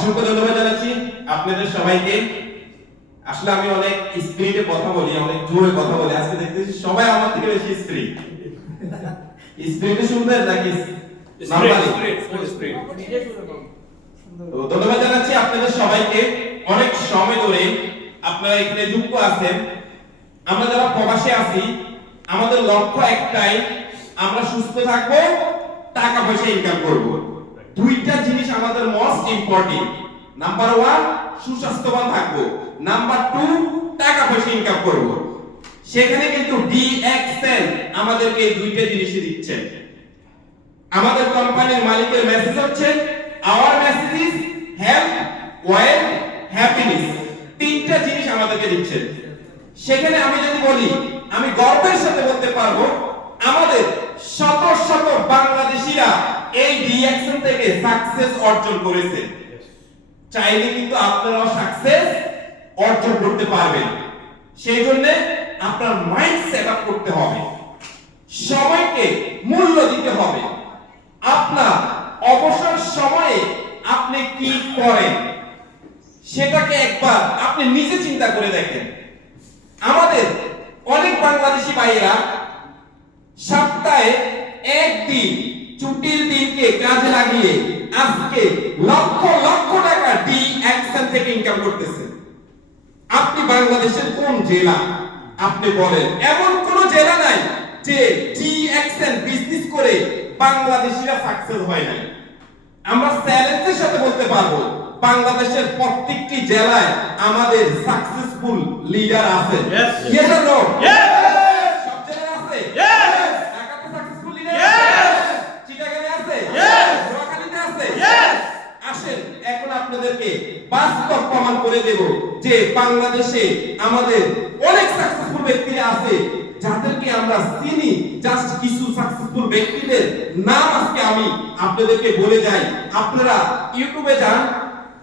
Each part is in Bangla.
অসংখ্য ধন্যবাদ জানাচ্ছি আপনাদের সবাইকে। আসলে আমি অনেক স্পিরিটে কথা বলি, অনেক জোরে কথা বলি, আজকে দেখতেছি সবাই আমার থেকে বেশি স্পিরিট। স্পিরিটে শুনবেন নাকি নরমালি? তো ধন্যবাদ জানাচ্ছি আপনাদের সবাইকে। অনেক সময় ধরে আপনারা এখানে যুক্ত আছেন। আমরা যারা প্রবাসে আছি, আমাদের লক্ষ্য একটাই, আমরা সুস্থ থাকবো, টাকা পয়সা ইনকাম করব। দুইটা জিনিস আমাদের মোস্ট ইম্পর্টেন্ট। নাম্বার 1 সুস্বাস্থ্যবান থাকবো, নাম্বার 2 টাকা পয়সা ইনকাম করব। সেখানে কিন্তু ডিএক্সএল আমাদেরকে এই দুইটা জিনিসই দিচ্ছে। আমাদের কোম্পানির মালিকের মেসেজ হচ্ছে our message is health, wealth, happiness. তিনটা জিনিস আমাদেরকে দিচ্ছে। সেখানে আমি যদি বলি, আমি গর্বের সাথে বলতে পারবো আমাদের শত শত বাংলাদেশিরা এই ডিএক্সএল থেকে সাকসেস অর্জন করেছে। চাইলে কিন্তু আপনারাও সাকসেস অর্জন করতে পারবেন। সেই জন্য আপনার মাইন্ড সেট আপ করতে হবে, সময়কে মূল্য দিতে হবে। আপনার অবসর সময়ে আপনি কি করেন সেটাকে একবার আপনি নিজে চিন্তা করে দেখেন। আমাদের অনেক বাংলাদেশি ভাইয়েরা সপ্তাহে একদিন ছুটির দিনকে কাজে লাগিয়ে আজকে লক্ষ লক্ষ টাকা ডিএক্সএল থেকে ইনকাম করতেছে। আপনি বাংলাদেশের কোন জেলা আপনি বলেন? এমন কোন জেলা নাই যে ডিএক্সএল বিজনেস করে বাংলাদেশিরা সাকসেস হয় নাই। আমরা চ্যালেঞ্জের সাথে বলতে পারবো বাংলাদেশের প্রত্যেকটি জেলায় আমাদের সাকসেসফুল লিডার আছে। Yes or no? ইয়েস। সব জেলায় আছে? ইয়েস। ঢাকাতে সাকসেসফুল লিডার আছে? ইয়েস। চিটাগাংয়ে আছে? ইয়েস। নোয়াখালীতে আছে? ইয়েস। আসেন এখন আপনাদেরকে বাস্তব প্রমাণ করে দেব যে বাংলাদেশে আমাদের অনেক সাকসেসফুল ব্যক্তিরা আছে যাদেরকে আমরা চিনি। জাস্ট কিছু সাকসেসফুল ব্যক্তিদের নাম আজকে আমি আপনাদেরকে বলে যাই। আপনারা ইউটিউবে যান,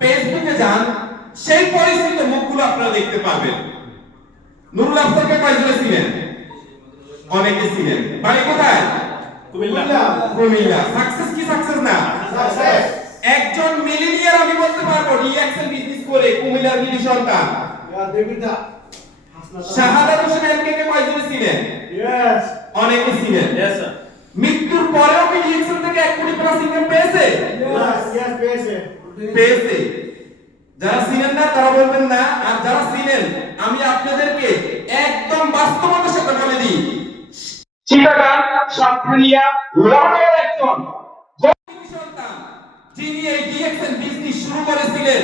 ফেসবুকে যান, সেই পরিচিত মুখগুলো আপনারা দেখতে পাবেন। নুরুল আফসারকে কয়জনে চিনেন? অনেকে চিনেন। বাড়ি কোথায়? কুমিল্লা। কুমিল্লা। সাকসেস কি সাকসেস না? সাকসেস। একজন মিলিনিয়ার আমি বলতে পারবো ডিএক্সএল বিজনেস করে কুমিল্লার বিধি সন্তান। দেবিতা শাহাদাত হোসেন এলকে কয়জনে ছিলেন? यस। অনেকে ছিলেন। Yes sir. মৃত্যুর পরেও কি ডিএক্সএল থেকে 1 কোটি প্লাস ইনকাম পেয়েছে? यस यस পেয়েছে। পেয়েছে। যারা ছিলেন না তারা বলবেন না, আর যারা ছিলেন আমি আপনাদেরকে একদম বাস্তবতার সাথে বলে দিই, চিটাগাং সাতক্ষীরা লড়াইয়ের একজন সন্তান যিনি এই ডিএক্সএল বিজনেস শুরু করেছিলেন।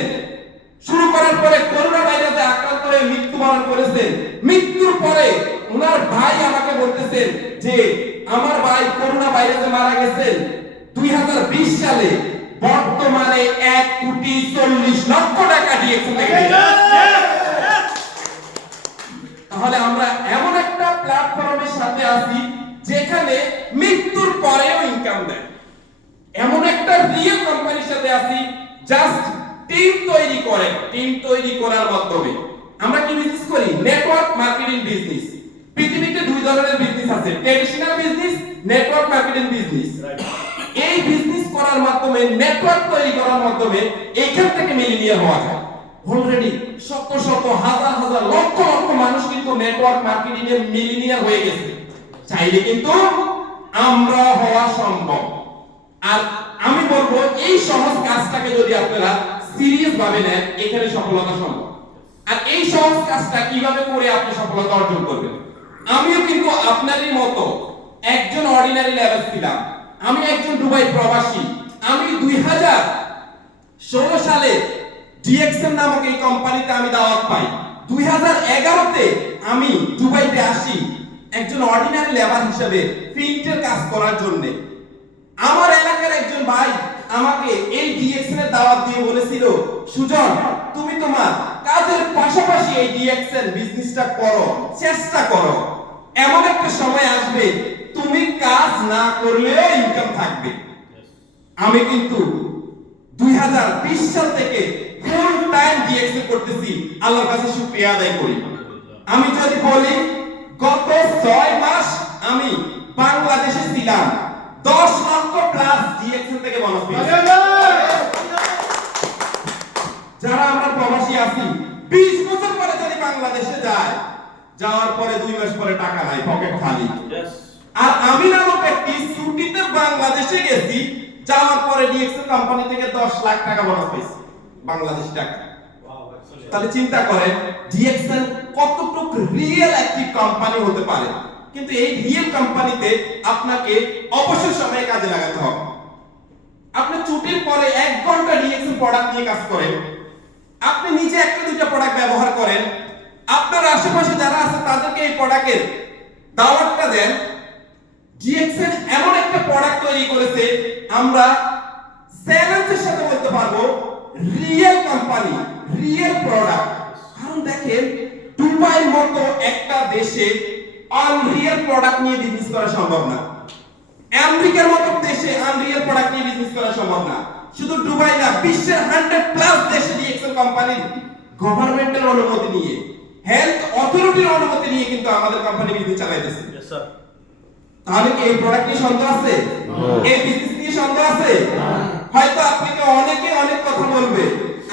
শুরু করার পরে করোনা ভাইরাসে আক্রান্ত হয়ে মৃত্যুবরণ করেছেন। মৃত্যুর পরে ওনার ভাই আমাকে বলতেছেন যে আমার ভাই করোনা ভাইরাসে মারা গেছেন 2020 সালে। বর্তমানে 1,40,00,000 টাকা ডিএক্সএল থেকে তাহলে আমরা এমন একটা প্ল্যাটফর্মের সাথে আছি যেখানে মৃত্যুর পরেও ইনকাম দেয়। এমন একটা রিয়েল কোম্পানির সাথে আছি জাস্ট টিম তৈরি করে। টিম তৈরি করার মাধ্যমে আমরা কি বিজনেস করি? Network marketing business. পৃথিবীতে দুই ধরনের বিজনেস আছে, traditional business, network marketing business. এই বিজনেস করার মাধ্যমে, নেটওয়ার্ক তৈরি করার মাধ্যমে এখান থেকে মিলিনিয়ার হওয়া যায়। অলরেডি শত শত হাজার হাজার লক্ষ লক্ষ মানুষ কিন্তু নেটওয়ার্ক মার্কেটিং এর মিলিনিয়ার হয়ে গেছে। চাইলে কিন্তু আমরা হওয়া সম্ভব। আর আমি বলবো এই সহজ কাজটাকে যদি আপনারা সিরিয়াস ভাবে নেন, এখানে সফলতা সম্ভব। আর এই সহজ কাজটা কিভাবে করে আপনি সফলতা অর্জন করবেন? আমিও কিন্তু আপনারই মতো একজন অর্ডিনারি লেভেল ছিলাম। আমি একজন দুবাই প্রবাসী। আমি 2016 সালে ডিএক্সএল নামক এই কোম্পানিতে আমি দাওয়াত পাই। 2011 তে আমি দুবাইতে আসি একজন অর্ডিনারি লেবার হিসেবে প্রিন্টের কাজ করার জন্য। আমার এলাকার একজন ভাই আমাকে এই ডিএক্সএল এর দাওয়াত দিয়ে বলেছিল, সুজন তুমি তোমার কাজের পাশাপাশি এই ডিএক্সএল বিজনেসটা করো, চেষ্টা করো। এমন একটা সময় আসবে তুমি কাজ না করলেও ইনকাম থাকবে। আমি কিন্তু 2020 সাল থেকে ফুল টাইম ডিএক্সএল করতেছি। আল্লাহর কাছে শুকরিয়া আদায় করি। আমি যদি বলি গত 6 মাস আমি বাংলাদেশে ছিলাম, 10 লক্ষ প্লাস ডিএক্সএল থেকে বোনাস পেয়েছি। বাংলাদেশে যায়, যাওয়ার পরে 2 মাস পরে টাকা নাই, পকেট খালি। আর আমি নামক ব্যক্তি ছুটিতে বাংলাদেশে গেছি, যাওয়ার পরে ডিএক্সএল কোম্পানি থেকে 10 লাখ টাকা বোনাস পাইছি বাংলাদেশি টাকা। তাহলে চিন্তা করেন ডিএক্সএল কতটুকু রিয়েল একটি কোম্পানি হতে পারে। কিন্তু এই রিয়েল কোম্পানিতে আপনাকে অবসর সময়ে কাজে লাগাতে হবে। আপনি ছুটির পরে 1 ঘন্টা ডিএক্সএল প্রোডাক্ট নিয়ে কাজ করেন, আপনি নিজে একটা দুইটা প্রোডাক্ট ব্যবহার করেন, আপনার আশেপাশে যারা আছে তাদেরকে এই প্রোডাক্টের দাওয়াতটা দেন। ডিএক্সএল এমন একটা প্রোডাক্ট তৈরি করেছে, আমরা চ্যালেঞ্জের সাথে বলতে পারবো রিয়েল কোম্পানি, রিয়েল প্রোডাক্ট। কারণ দেখেন দুবাইয়ের মতো একটা দেশে আনরিয়েল প্রোডাক্ট নিয়ে বিজনেস করা সম্ভব না, আমেরিকার মতো দেশে আনরিয়েল প্রোডাক্ট নিয়ে বিজনেস করা সম্ভব না। শুধু দুবাই না, বিশ্বের 100+ দেশে ডিএক্সএল কোম্পানির গভর্নমেন্টের অনুমতি নিয়ে, হেলথ অথরিটির অনুমতি নিয়ে কিন্তু আমাদের কোম্পানি বিজনেস চালাইতেছে। তাহলে কি এই প্রোডাক্ট নিয়ে সন্দেহ আছে? এই বিজনেস নিয়ে সন্দেহ আছে? হয়তো আপনাকে অনেকে অনেক কথা বলবে,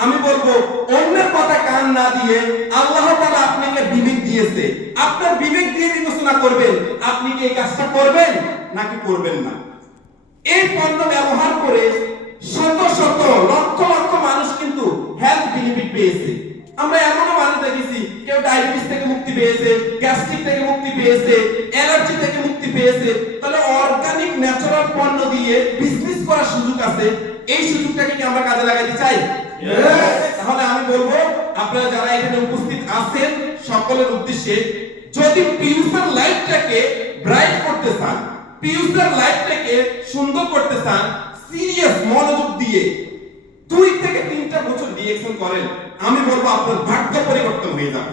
আমি বলবো অন্যের কথা কান না দিয়ে আল্লাহ তাআলা আপনাকে বিবেক দিয়েছে, আপনার বিবেক দিয়ে বিবেচনা করবেন আপনি কি এই কাজটা করবেন নাকি করবেন না। এই পণ্য ব্যবহার করে শত শত লক্ষ লক্ষ মানুষ কিন্তু হেলথ বেনিফিট পেয়েছে। আমরা এমনও মানুষ দেখেছি কেউ ডায়াবেটিস থেকে মুক্তি পেয়েছে, গ্যাস্ট্রিক থেকে মুক্তি পেয়েছে, অ্যালার্জি থেকে মুক্তি পেয়েছে। তাহলে অর্গানিক ন্যাচারাল পণ্য দিয়ে বিজনেস করার সুযোগ আছে, এই সুযোগটাকে কি আমরা কাজে লাগাতে চাই? তাহলে আমি বলবো আপনারা যারা এখানে উপস্থিত আছেন সকলের উদ্দেশ্যে, যদি ফিউচার লাইফটাকে ব্রাইট করতে চান, ফিউচার লাইফটাকে সুন্দর করতে চান, সিরিয়াস মনোযোগ দিয়ে 2 থেকে 3টা বছর ডিএক্সএল করেন, আমি বলবো আপনার ভাগ্য পরিবর্তন হয়ে যাবে,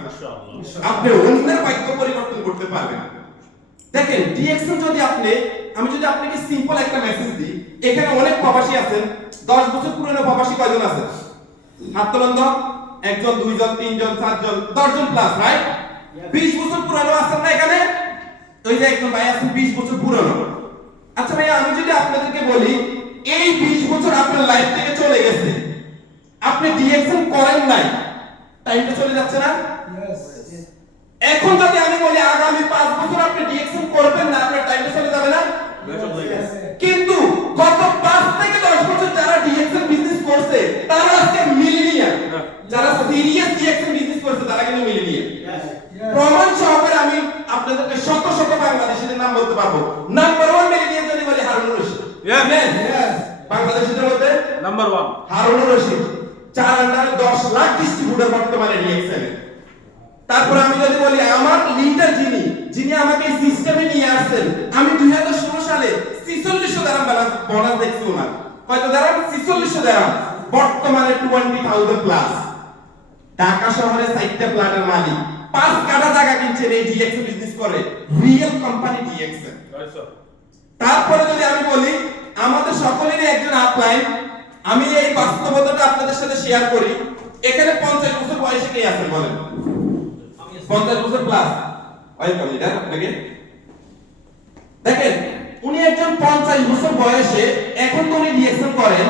আপনি অন্যের ভাগ্য পরিবর্তন করতে পারবেন। দেখেন ডিএক্সএল যদি আমি যদি আপনাকে সিম্পল একটা মেসেজ দিই, এখানে অনেক প্রবাসী আছেন, 10 বছর পুরনো প্রবাসী কয়জন আছে? হাত তোলেন তো, 1 জন 2 জন 3 জন 4 জন 10 জন প্লাস, রাইট? 20 বছর পুরনো আছেন না এখানে? ওই যে একজন ভাই আছেন 20 বছর পুরনো। আচ্ছা ভাই, আমি যদি আপনাদেরকে বলি এই 20 বছর আপনার লাইফ থেকে চলে গেছে, আপনি ডিএক্সএল করেন নাই, টাইমটা চলে যাচ্ছে না? এখন যদি আমি বলি আগামী 5 বছর আপনি ডিএক্সএল করবেন না, আপনার টাইমটা চলে যাবে না? কিন্তু গত 5 থেকে 10 বছর যারা ডিএক্সএল বিজনেস করছে তারা আজকে মিলিনিয়ার, যারা সিরিয়াস ডিএক্সএল বিজনেস করছে তারা কিন্তু মিলিনিয়ার। প্রমাণ সহকারে আমি আপনাদেরকে শত শত বাংলাদেশীদের নাম বলতে পারবো। নাম্বার 1 মিলিনিয়ার যদি বলি হারুনুর রশিদ, বাংলাদেশীদের মধ্যে নাম্বার 1 হারুনুর রশিদ, 4 আন্ডারে 10 লাখ ডিস্ট্রিবিউটর বর্তমানে ডিএক্সএল। তারপর আমি যদি বলি আমার লিডার যিনি আমাকে এই সিস্টেমে নিয়ে আসছেন, আমি 2016 সালে 4600 দিরহাম বোনাস দেখছি ওনার। কত দিরহাম? 4600 দিরহাম। বর্তমানে 20,000 প্লাস। ঢাকা শহরে 4টা প্ল্যাটের মালিক, 5 কাঠা জায়গা কিনছেন, এই ডিএক্সএল বিজনেস করে, রিয়েল কোম্পানি ডিএক্সএল। তারপরে যদি আমি বলি আমাদের সকলেরই একজন আপলাইন, আমি এই বাস্তবতাটা আপনাদের সাথে শেয়ার করি। এখানে 50 বছর বয়সে কে আছেন বলেন? 50 বছর প্লাস। ওয়েলকাম লিডার আপনাকে। দেখেন উনি একজন 50 বছর বয়সে, এখন তো উনি ডিএক্সএল করেন,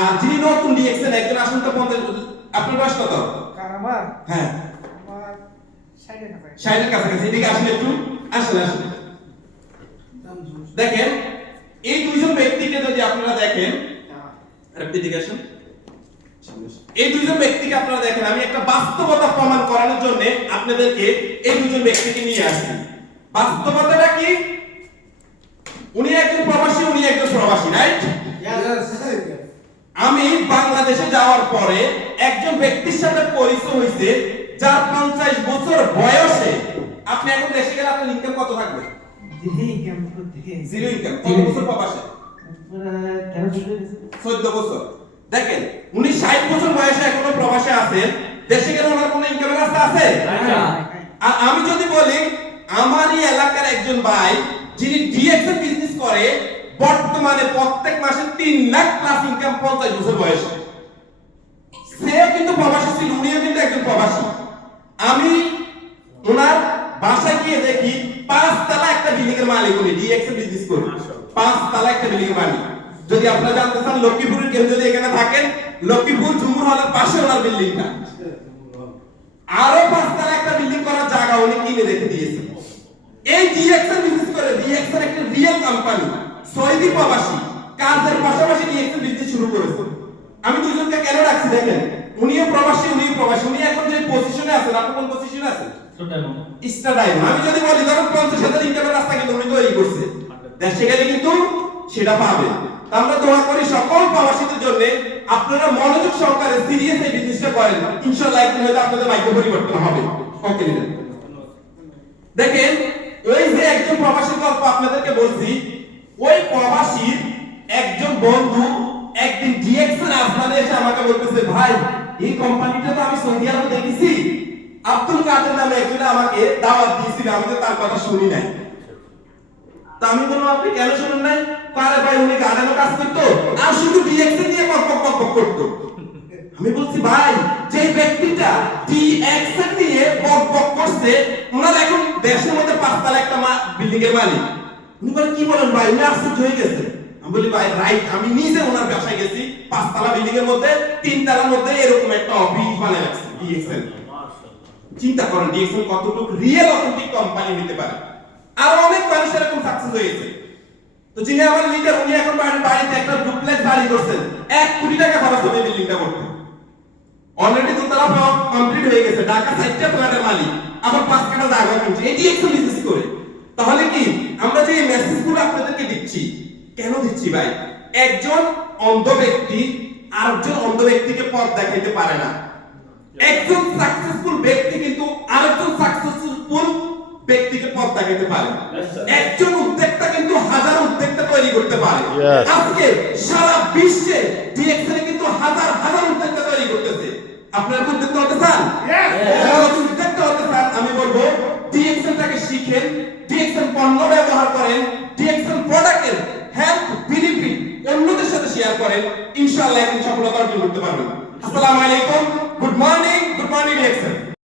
আর যিনি নতুন ডিএক্সএল একজন আসুন তো 50 বছর। আপনার বয়স কত? আমার হ্যাঁ আমার 60 এর কাছে। 60 এর কাছাকাছি। এদিকে আসলে একটু আসলে দেখেন এই দুইজন ব্যক্তিকে যদি আপনারা দেখেন, আপনি দিকে আসুন, এই দুইজন ব্যক্তিকে আপনারা দেখেন, আমি একটা বাস্তবতা প্রমাণ করানোর জন্য আপনাদেরকে এই দুইজন ব্যক্তিকে নিয়ে আসছি। বাস্তবতাটা কি? উনি একজন প্রবাসী, উনি একজন প্রবাসী, রাইট? আমি বাংলাদেশে যাওয়ার পরে একজন ব্যক্তির সাথে পরিচয় হইছে যার 50 বছর বয়সে। আপনি এখন দেশে গেলে আপনার ইনকাম কত থাকবে? Zero income. কত বছর প্রবাসে? 14 বছর। দেখেন উনি 60 বছর বয়সে এখনো প্রবাসে আছেন, দেশে গেলে ওনার কোনো ইনকামের রাস্তা আছে? আর আমি যদি বলি আমারই এলাকার একজন ভাই যিনি ডিএক্সএল বিজনেস করে, বর্তমানে প্রত্যেক মাসে 3 লাখ প্লাস ইনকাম 50 বছর বয়সে, সেও কিন্তু প্রবাসী ছিল, উনিও কিন্তু একজন প্রবাসী। আমি ওনার বাসায় গিয়ে দেখি 5 তলা একটা বিল্ডিং এর মালিক, উনি ডিএক্সএল বিজনেস করে 5 তলা একটা বিল্ডিং এর মালিক। যদি আপনারা জানতে চান লক্ষ্মীপুরের কেউ যদি এখানে থাকেন, লক্ষ্মীপুর ঝুমুর হলের পাশে ওনার বিল্ডিংটা। আরো 5 তলা একটা বিল্ডিং করার জায়গা উনি কিনে রেখে দিয়েছেন। এই ডিএক্সএল বিজনেস করে, ডিএক্সএল একটা রিয়েল কোম্পানি, সৌদি প্রবাসী কাজের পাশাপাশি ডিএক্সএল বিজনেস শুরু করেছে। আমি দুজনকে কেন রাখছি দেখেন, উনিও প্রবাসী উনিও প্রবাসী। উনি এখন যে পজিশনে আছেন, আপনি কোন পজিশনে আছেন? Star diamond. আমি যদি বলি ধরুন 50,000 ইনকামের রাস্তা কিন্তু উনি তৈরি করছে, দেশে গেলে কিন্তু সেটা পাবে। তা আমরা দোয়া করি সকল প্রবাসীদের জন্য আপনারা মনোযোগ সহকারে সিরিয়াস এই বিজনেসটা করেন, ইনশাআল্লাহ একদিন হয়তো আপনাদের ভাগ্য পরিবর্তন হবে। ওকে দেখেন, ওই যে একজন প্রবাসীর গল্প আপনাদেরকে বলছি, ওই প্রবাসীর একজন বন্ধু একদিন ডিএক্সএল আসমানে এসে আমাকে বলতেছে, ভাই এই কোম্পানিটা তো আমি সৌদি আরবে দেখেছি, আব্দুল কাদের নামে একজন আমাকে দাওয়াত দিয়েছিল, আমি তো তার কথা শুনি নাই। তা আমি বললাম, আপনি কেন শুনেন নাই? আরে ভাই উনি গার্ডেনও কাজ করতো আর শুধু ডিএক্সএল নিয়ে বক করতো। আমি বলছি, ভাই যে ব্যক্তিটা ডিএক্সএল নিয়ে বক করছে, ওনার এখন দেশের মধ্যে 5 তলা একটা বিল্ডিং এর মালিক। উনি বলে, কি বলেন ভাই? উনি আশ্চর্য হয়ে গেছে। আমি বলি, ভাই রাইট, আমি নিজে ওনার বাসায় গেছি, 5 তলা বিল্ডিং এর মধ্যে 3 তলার মধ্যে এরকম একটা অফিস বানিয়ে রাখছে ডিএক্সএল। চিন্তা করেন ডিএক্সএল কতটুকু রিয়েল অথেন্টিক কোম্পানি হতে পারে। আর অনেক মানুষ এরকম সাকসেস হয়েছে। তো যিনি আমার লিডার, উনি এখন বাড়িতে একটা ডুপ্লেক্স বাড়ি করছেন, 1 কোটি টাকা খরচ হবে বিল্ডিংটা করতে। অলরেডি 2 তলা কমপ্লিট হয়ে গেছে, ঢাকা 4টা ফ্ল্যাটের মালিক, আবার 5 কাঠা জায়গা কিনছে এই ডিএক্সএল বিজনেস করে। তাহলে কি আমরা যে মেসেজগুলো আপনাদেরকে দিচ্ছি, কেন দিচ্ছি ভাই? একজন অন্ধ ব্যক্তি আরেকজন অন্ধ ব্যক্তিকে পথ দেখাইতে পারে না। একজন সাকসেসফুল ব্যক্তি কিন্তু আরেকজন সাকসেসফুল ব্যক্তিকে পথ দেখাইতে পারে। একজন উদ্যোক্তা কিন্তু হাজার উদ্যোক্তা তৈরি করতে পারে। আজকে সারা বিশ্বে ডিএক্সএল কিন্তু হাজার হাজার উদ্যোক্তা তৈরি করতেছে। আপনারা কি উদ্যোক্তা হতে চান? উদ্যোক্তা হতে চান, আমি বলবো ডিএক্সএলটাকে শিখেন, ডিএক্সএল পণ্য ব্যবহার করেন, ডিএক্সএল প্রোডাক্টের হেল্প বেনিফিট অন্যদের সাথে শেয়ার করেন, ইনশাআল্লাহ একদিন সফলতা অর্জন করতে পারবেন। আসসালামু আলাইকুম, গুড মর্নিং ডিএক্সএল।